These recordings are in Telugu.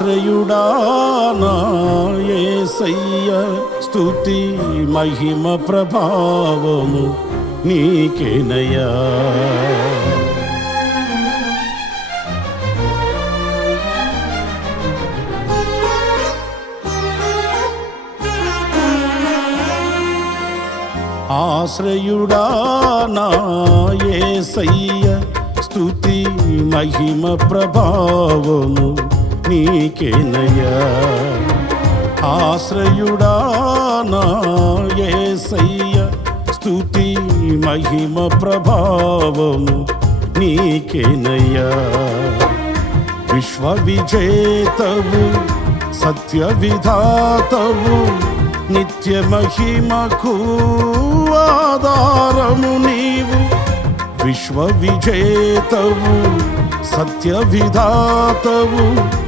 ఆశ్రయుడా నా యేసయ్య స్తుతి మహిమ ప్రభావము నీకేనయ్యా ఆశ్రయుడా నా యేసయ్య స్తుతి మహిమ ప్రభావము నీకేనయ్యా. ఆశ్రయుడా నా యేసయ్య స్తుతి మహిమ ప్రభావము నీకేనయ్యా. విశ్వ విజేతవు సత్య విధాతవు నిత్య మహిమకు ఆధారము నీవు. విశ్వ విజేతవు సత్య విధాతవు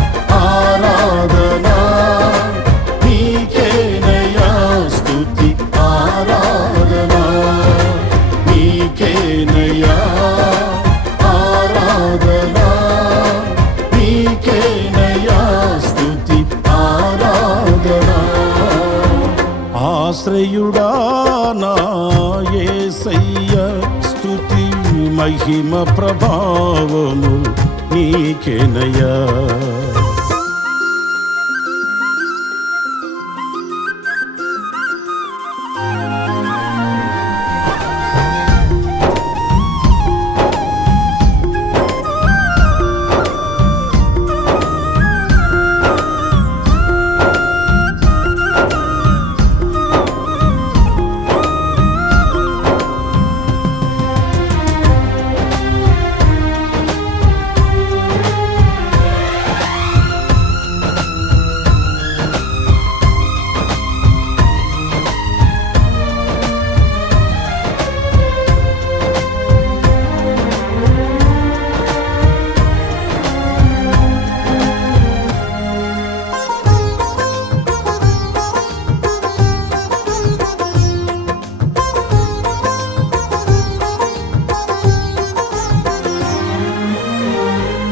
ఆశ్రయుడా నా యేసయ్య మహిమ ప్రభావము నీకేనయ్యా.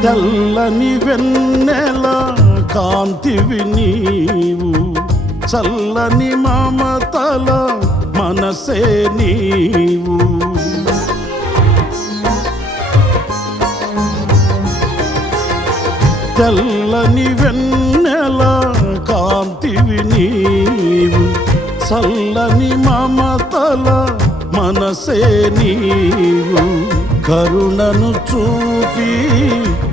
తెల్లని వెన్నెల కాంతివి నీవు. చల్లని మమతల మనసే నీవు. తెల్లని వెన్నెల కాంతివి నీవు. చల్లని మమతల మనసే నీవు. కరుణను చూపి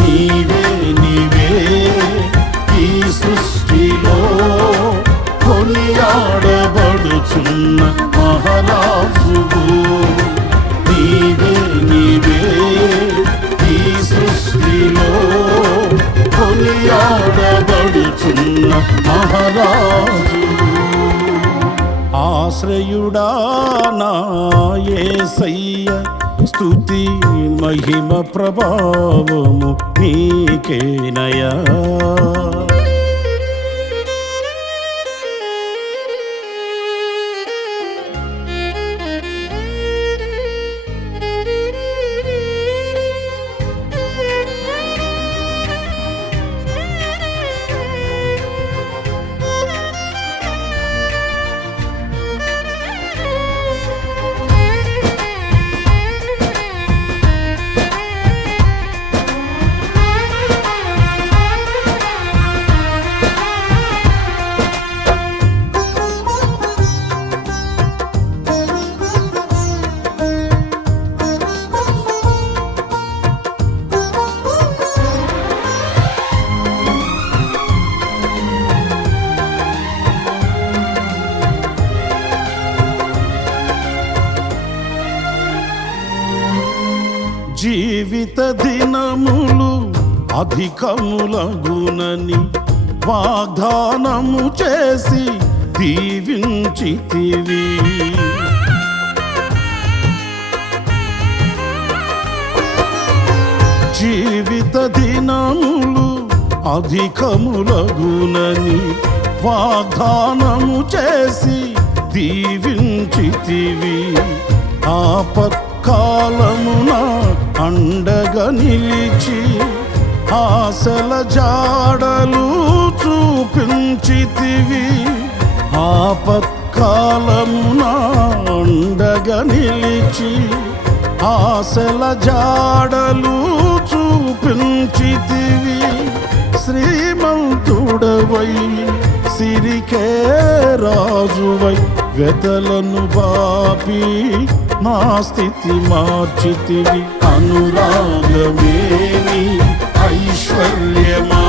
నీవే నీవే ఈ సృష్టిలో కొనియాడబడుచున్న మహారాజువు. నీవే నీవే ఈ సృష్టిలో కొనియాడబడుచున్న మహారాజు ఆశ్రయుడా నా సయ్య స్తుతి మహిమ ప్రభావము నీకేనయా జీవిత దినములు అధికములగునని వాగ్దానము చేసి దీవించితివి. జీవిత దినములు అధికములగునని వాగ్దానము చేసి దీవించితివి. ఆపత్కాలమున అండగా నిలిచి ఆశల జాడలు చూపించితివి. ఆపత్కాలమున అండగా నిలిచి ఆశల జాడలు చూపించితివి. శ్రీమంతుడవై సిరికే రాజువై వెతలను బాపి నా స్థితి మార్చితివి అనురాగమేని ఐశ్వర్యమా?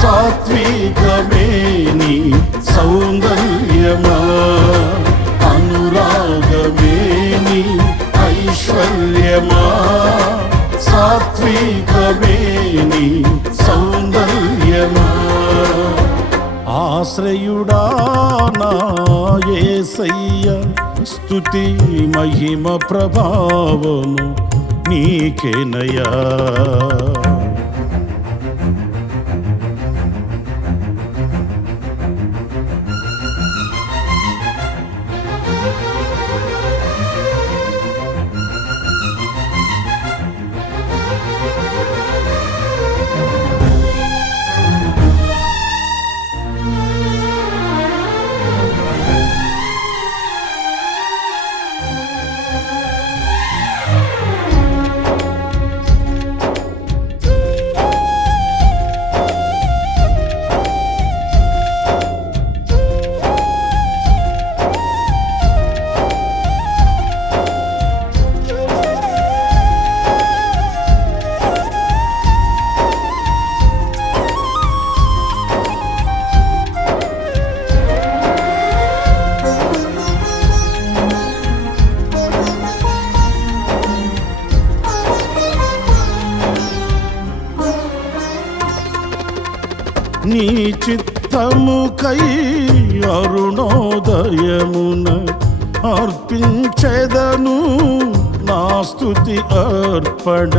సాత్వికమేని సౌందర్యమా? అనురాగమేని ఐశ్వర్యమా? సాత్వికమేని సౌందర్యమా? ఆశ్రయుడా నా యేసయ్య స్థుతి మహిమ ప్రభావము నీకేనయా చిత్తముకై అరుణోదయమున అర్పించెదను నా స్థుతి అర్పణ.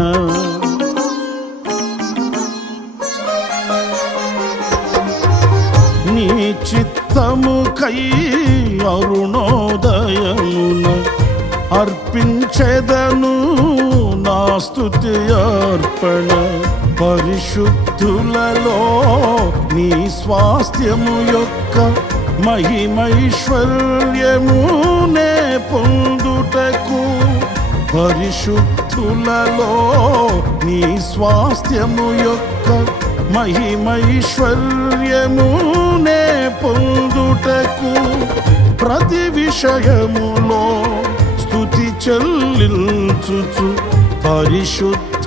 నీ చిత్తముకై అరుణోదయమున అర్పించెదను నా స్తుతి అర్పణ పరిశుద్ధులలో నీ స్వాస్థ్యము యొక్క మహిమైశ్వర్యమునే పొందుటకు పరిశుద్ధులలో నీ స్వాస్థ్యము యొక్క మహిమైశ్వర్యమునే పొందుటకు ప్రతి విషయములో స్థుతి చెల్లించుచు. పరిశుద్ధాత్మలో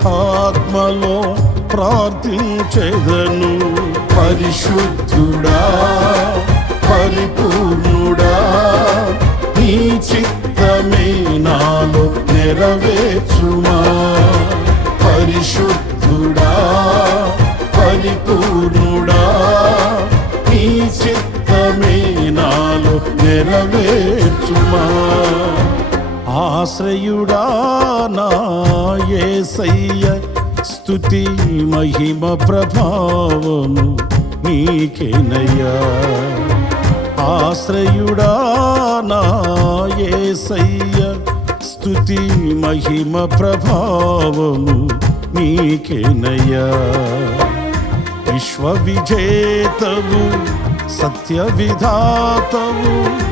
ప్రార్థించెదను. పరిశుద్ధుడా పరిపూర్ణుడా నీ చిత్తమే నాలో నెరవేర్చుమా. పరిశుద్ధుడా పరిపూర్ణుడా నీ చిత్తమే నాలో నెరవేర్చుమా. ఆశ్రయుడా నా యేసయ్య స్తుతి మహిమ ప్రభావము నీకేనయ్యా. ఆశ్రయుడా నా యేసయ్య స్తుతి మహిమ ప్రభావము నీకేనయ్యా. విశ్వ విజేతవు సత్య విధాతవు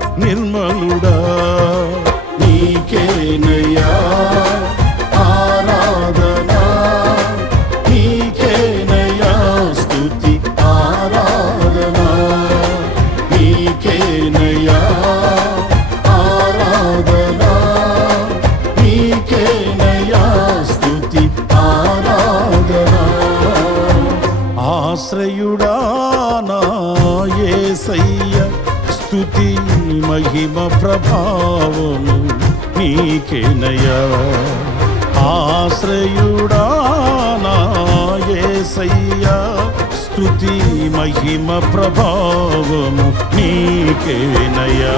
నిర్మలుడా. నీకేనయ్యా ఆరాధనా. నీకేనయ్యా స్థుతి ఆరాధనా. నీకేనయ్యా ఆరాధనా. నీకేనయ్యా స్థుతి ఆరాధనా. ఆశ్రయుడా నా యేసయ్య స్థుతి మహిమ ప్రభావము నీకేనయ్యా ఆశ్రయుడా నా యేసయ్య స్తుతి మహిమ ప్రభావము నీకేనయా